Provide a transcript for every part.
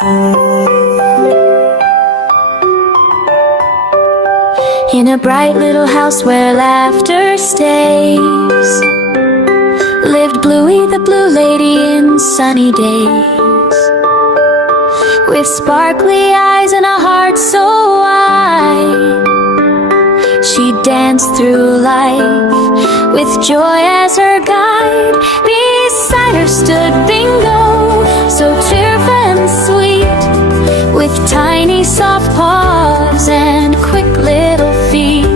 In a bright little house where laughter stays, lived Bluey the blue lady in sunny days. With sparkly eyes and a heart so wide, she danced through life with joy as her guide. Beside her stood Bingo, so cheerful and sweet, with tiny soft paws and quick little feet.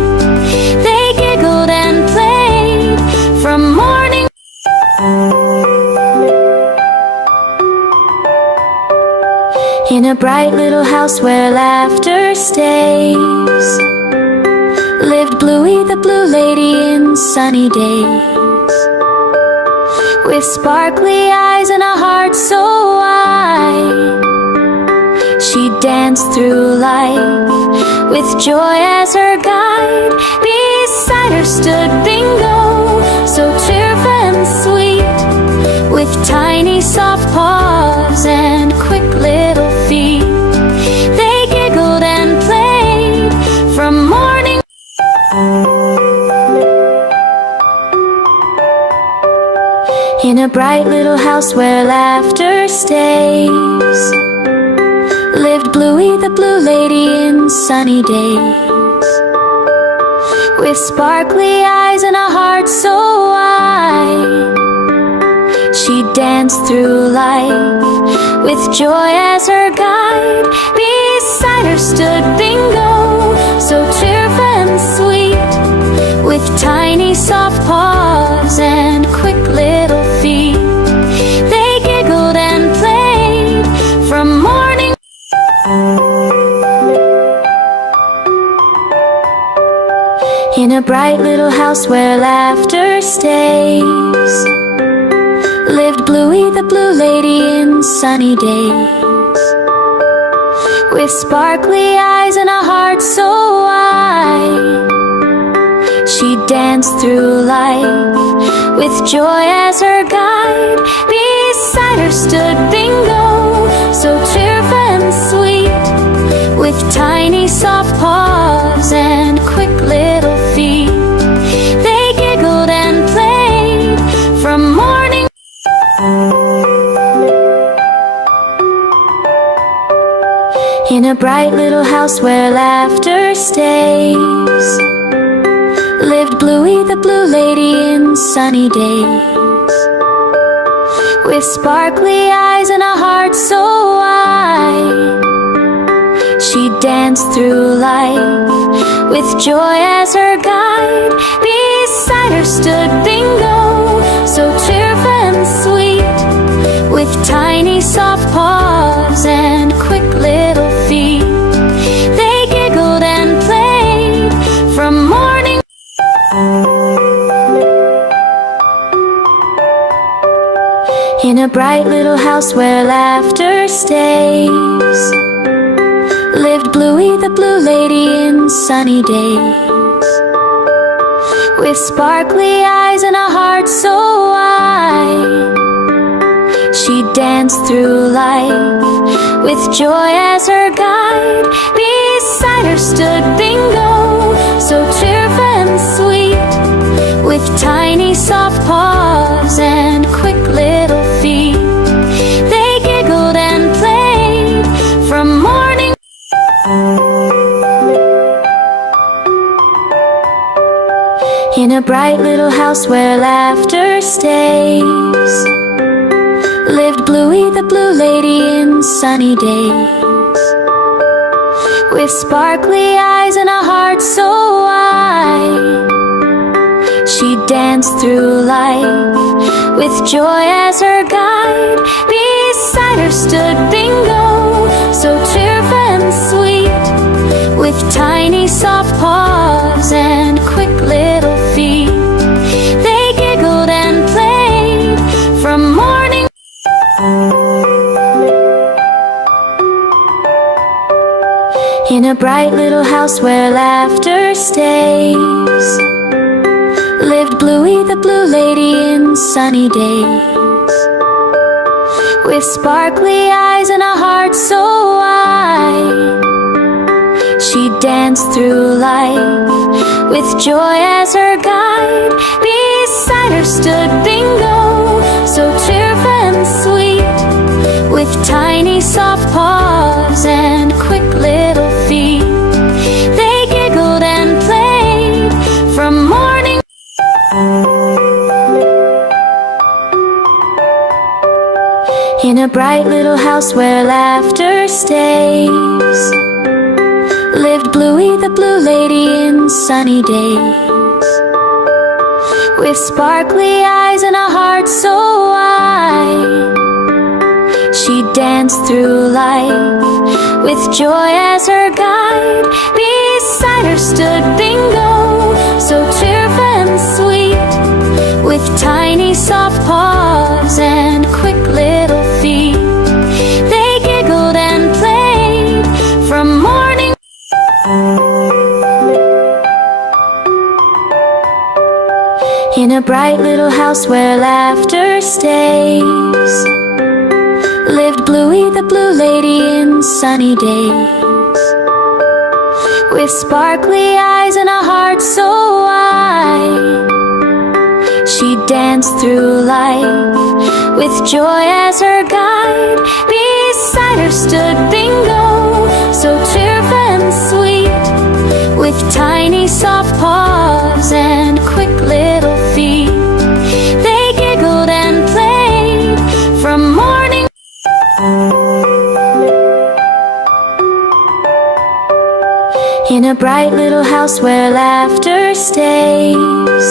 They giggled and played from morning. In a bright little house where laughter stays, lived Bluey the blue lady in sunny days. With sparkly eyes and a heart so wide, she danced through life with joy as her guide. Beside her stood Bingo, so cheerful and sweet, with tiny soft paws and quick little feet. They giggled and played from morning. In a bright little house where laughter stays, lived Bluey the blue lady in sunny days. With sparkly eyes and a heart so wide, she danced through life with joy as her guide. Beside her stood Bingo, so cheerful and sweet, with tiny soft paws and quick little feet. They giggled and played from morning. In a bright little house where laughter stays, lived Bluey the blue lady in sunny days. With sparkly eyes and a heart so wide, she danced through life with joy as her guide. Beside her stood Bingo, so cheerful and sweet, with tiny soft paws and quick little feet. They giggled and played from morning. In a bright little house where laughter stays, lived Bluey the blue lady in sunny days. With sparkly eyes and a heart so wide, she danced through life with joy as her guide. Beside her stood Bingo, so cheerful and sweet, with tiny soft paws and quick little feet. They giggled and played from morning. In a bright little house where laughter stays, lived Bluey the blue lady in sunny days. With sparkly eyes and a heart so wide, she danced through life with joy as her guide. Beside her stood Bingo, so cheerful and sweet, with tiny soft paws and quick little feet. They giggled and played from morning. In a bright little house where laughter stays, lived Bluey the blue lady in sunny days. With sparkly eyes and a heart so wide, she danced through life with joy as her guide. Beside her stood Bingo, so cheerful and sweet, with tiny soft paws and quick little feet. They giggled and played from morning. In a bright little house where laughter stays, lived Bluey the blue lady in sunny days. With sparkly eyes and a heart so danced through life with joy as her guide. Beside her stood Bingo, so cheerful and sweet, with tiny soft paws and quick little feet. They giggled and played from morning. In a bright little house where laughter stays, lived Bluey the blue lady in sunny days. With sparkly eyes and a heart so wide, she danced through life with joy as her guide. Beside her stood Bingo, so cheerful and sweet, with tiny soft paws and quick little feet. They giggled and played from morning. In a bright little house where laughter stays, lived Bluey the blue lady in sunny days. With sparkly eyes and a heart so wide, she danced through life with joy as her guide. Beside her stood Bingo, so cheerful and sweet, with tiny soft paws and quick little feet. They giggled and played from morning. In a bright little house where laughter stays,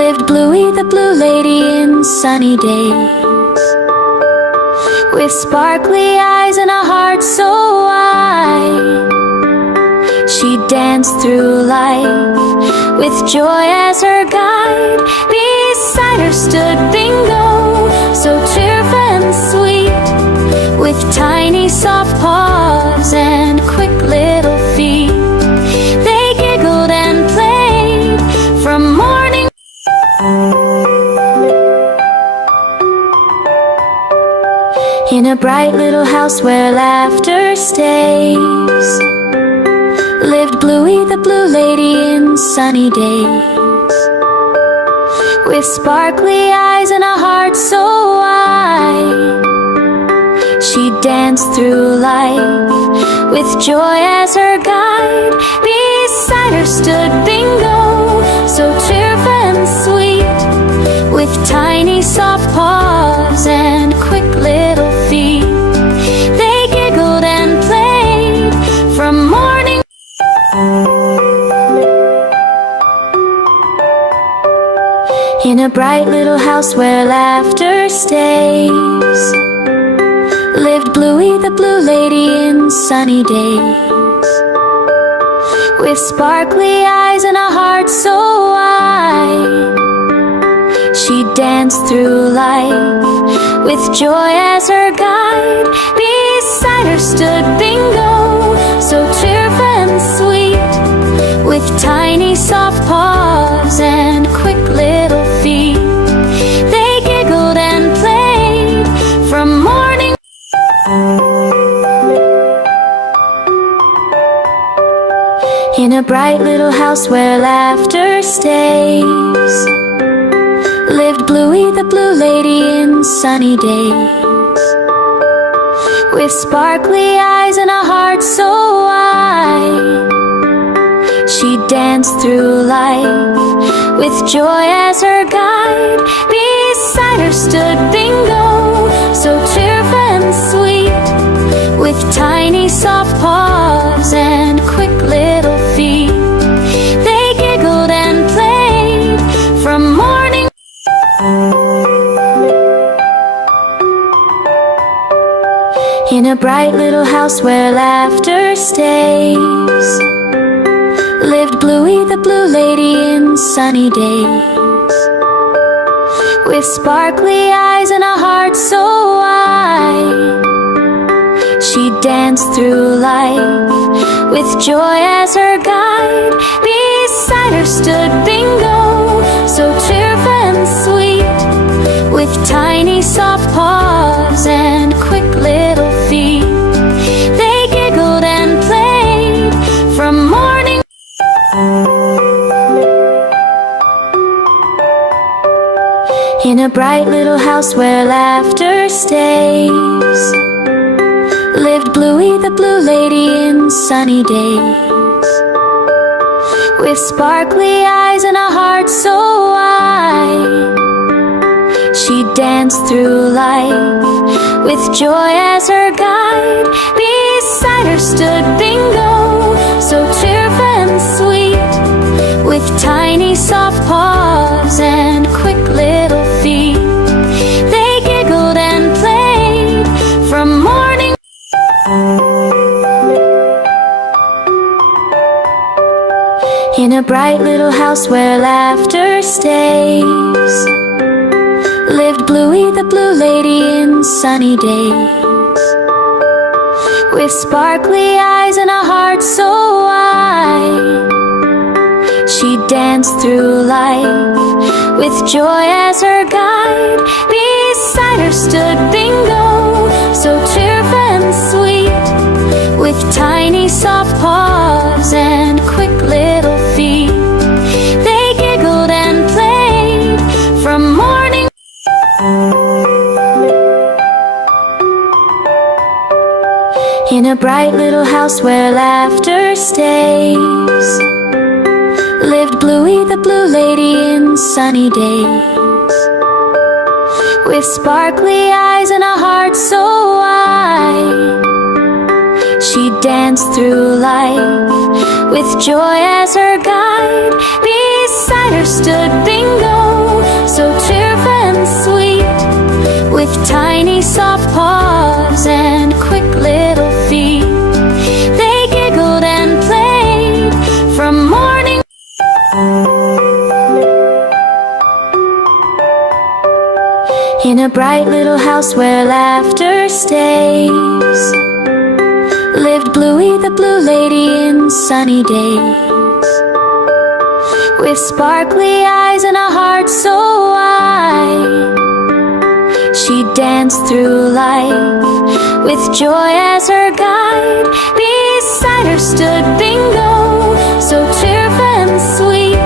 lived Bluey the blue lady in sunny days. With sparkly eyes and a heart so wide, she danced through life with joy as her guide. Beside her stood Bingo, so cheerful and sweet, with tiny soft paws and quick little feet. They giggled and played from morning. In a bright little house where laughter stays, lived Bluey the blue lady in sunny days. With sparkly eyes and a heart so wide, she danced through life with joy as her guide. Beside her stood Bingo, so cheerful and sweet, with tiny soft paws and quick little feet. They giggled and played from morning. In a bright little house where laughter stays, lived Bluey the blue lady in sunny days. With sparkly eyes and a heart so wide, she danced through life with joy as her guide. Beside her stood Bingo, so cheerful and sweet, with tiny soft paws and quick little feet. They giggled and played from morning. In a bright little house where laughter stays, lived Bluey the blue lady in sunny days. With sparkly eyes and a heart so wide, she danced through life with joy as her guide. Beside her stood Bingo, so cheerful and sweet, with tiny soft paws and quick little feet. They giggled and played from morning. In a bright little house where laughter stays, lived Bluey the blue lady in sunny days. With sparkly eyes and a heart so wide, she danced through life with joy as her guide. Beside her stood Bingo, so cheerful and sweet, with tiny soft paws and quick little feet. They giggled and played little house where laughter stays, lived Bluey the blue lady in sunny days. With sparkly eyes and a heart so wide, she danced through life with joy as her guide. Beside her stood Bingo, so cheerful and sweet, with tiny soft paws and quick little feet. They giggled and played from morning. In a bright little house where laughter stays, lived Bluey the blue lady in sunny days. With sparkly eyes and a heart so wide, she danced through life with joy as her guide. Beside her stood Bingo, so cheerful and sweet, with tiny soft paws and quick little feet. They giggled and played from morning. In a bright little house where laughter stays, lived Bluey the blue lady in sunny days. With sparkly eyes and a heart so wide, she danced through life with joy as her guide. Beside her stood Bingo, so cheerful and sweet, with tiny soft paws and quick little feet. They giggled and played from morning. In a bright little house where laughter stays, lived Bluey the blue lady in sunny days. With sparkly eyes and a heart so wide, she danced through life with joy as her guide. Beside her stood Bingo, so cheerful and sweet,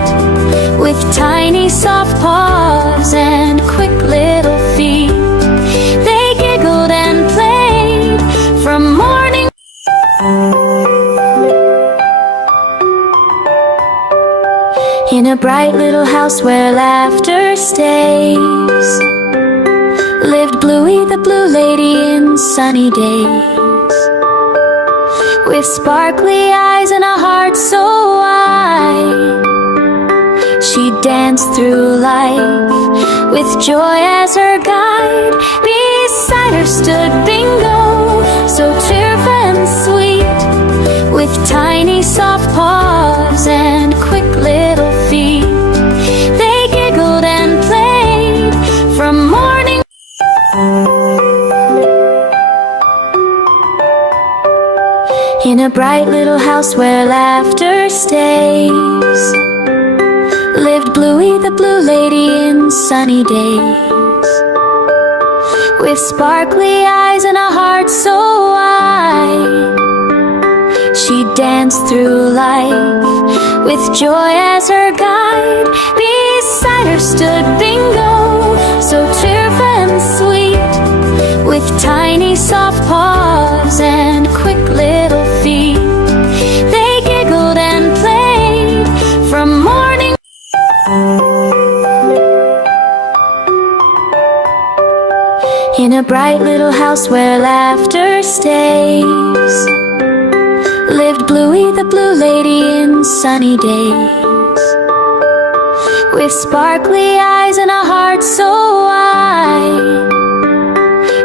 with tiny soft paws and quick little feet. They giggled and played from morning. In a bright little house where laughter stays, lived Bluey the blue lady in sunny days. With sparkly eyes and a heart so wide, she danced through life with joy as her guide. Beside her stood Bingo, so cheerful and sweet, with tiny soft paws and quick little feet. They giggled and played from morning. In a bright little house where laughter stays, lived Bluey the blue lady in sunny days. With sparkly eyes and a heart so wide, she danced through life with joy as her guide. Beside her stood Bingo, so cheerful and sweet, with tiny soft paws and quick little feet. They giggled and played from morning. In a bright little house where laughter stays, lived Bluey the blue lady in sunny days. With sparkly eyes and a heart so wide,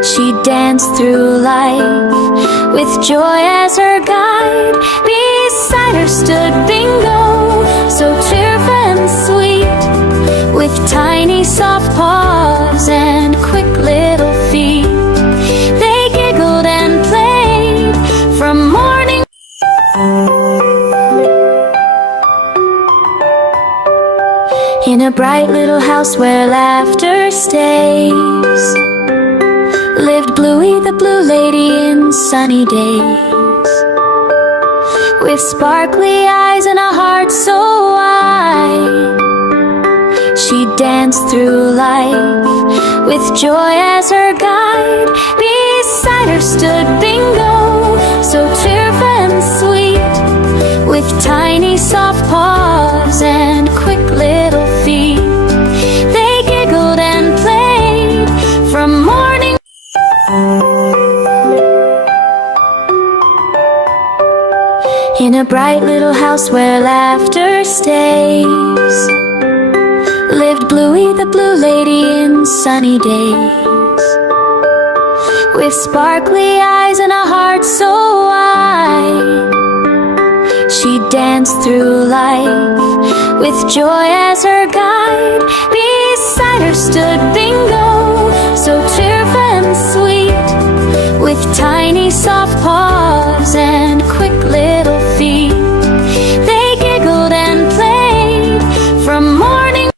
she danced through life with joy as her guide. Beside her stood Bingo, so cheerful and sweet, with tiny soft paws and quick little feet. They giggled and played from morning. In a bright little house where laughter stays, lived Bluey the blue lady in sunny days. With sparkly eyes and a heart so wide, She danced through life with joy as her guide. Beside her stood Bingo, so cheerful and sweet, with tiny soft paws and quick little feet. They giggled and played from morning. In a bright little house where laughter stays, lived Bluey the blue lady in sunny days. With sparkly eyes and a heart so wide, she danced through life with joy as her guide. Beside her stood Bingo, so cheerful and sweet, with tiny soft paws and quick little feet. They giggled and played from morning.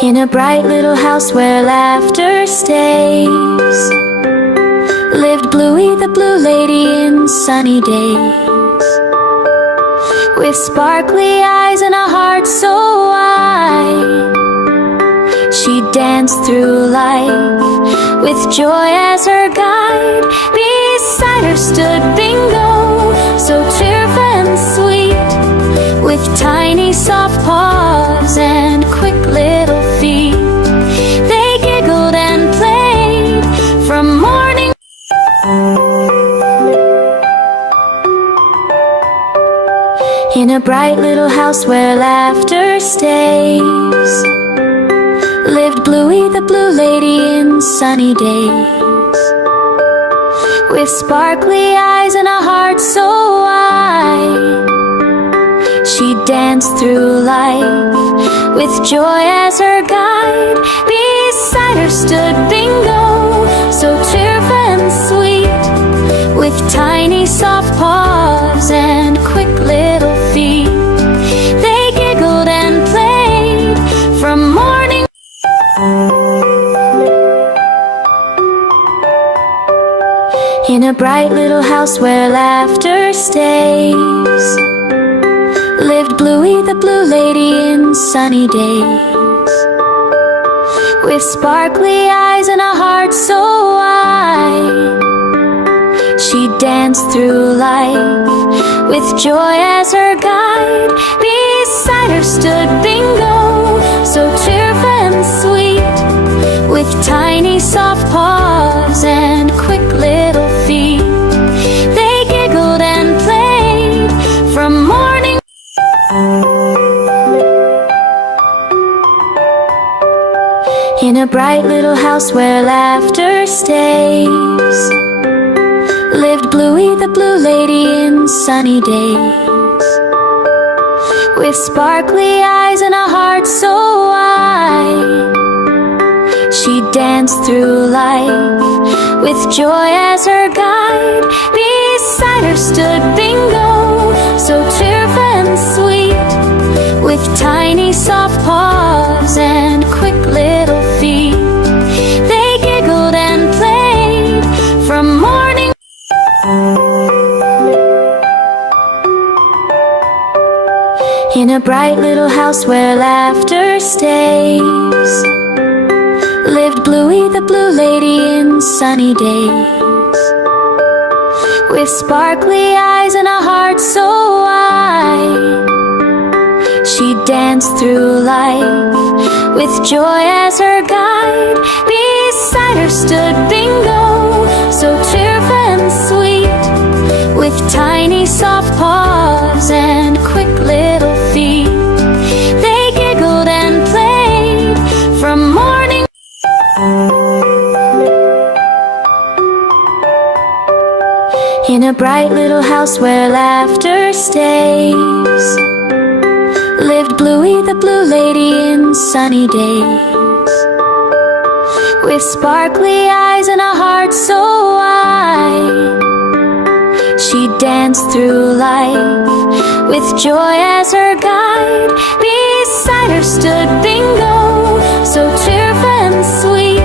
In a bright little house where laughter stays, lived Bluey the blue lady in sunny days. With sparkly eyes and a heart so wide, she danced through life with joy as her guide. Beside her stood Bingo, so cheerful and sweet, with tiny soft paws and quick little feet. They giggled and played from morning. In a bright little house where laughter stays, lived Bluey the blue lady in sunny days. With sparkly eyes and a heart so wide, she danced through life with joy as her guide. Beside her stood Bingo, so cheerful and sweet, with tiny soft paws and quick little feet. They giggled and played from morning. In a bright little house where laughter stays, lived Bluey the blue lady in sunny days. With sparkly eyes and a heart so wide, she danced through life with joy as her guide. Beside her stood Bingo, so cheerful and sweet, with tiny soft paws and quick little feet. They giggled and played from morning. In a bright little house where laughter stays, lived Bluey the blue lady in sunny days. With sparkly eyes and a heart so wide, she danced through life with joy as her guide. Beside her stood Bingo, so cheerful and sweet, with tiny soft paws and quick little feet. They giggled and played from morning. In a bright little house where laughter stays, lived Bluey the blue lady in sunny days. With sparkly eyes and a heart so wide, she danced through life with joy as her guide. Beside her stood Bingo, so cheerful and sweet, with tiny soft paws and quick little feet. They giggled and played from morning. In a bright little house where laughter stays, lived Bluey the blue lady in sunny days. With sparkly eyes and a heart so wide, she danced through life with joy as her guide. Beside her stood Bingo, so cheerful and sweet,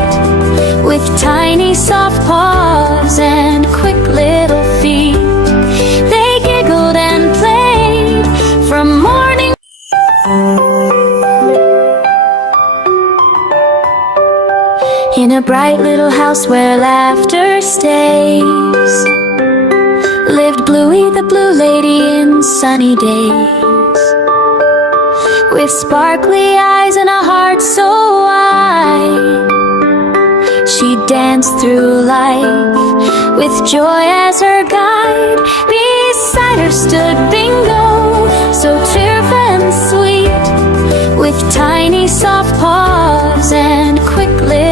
with tiny soft paws and quick little feet. They giggled and played In a bright little house where laughter stays, lived Bluey the blue lady in sunny days. With sparkly eyes and a heart so wide, she danced through life with joy as her guide. Beside her stood Bingo, so cheerful and sweet, with tiny soft paws and quick lips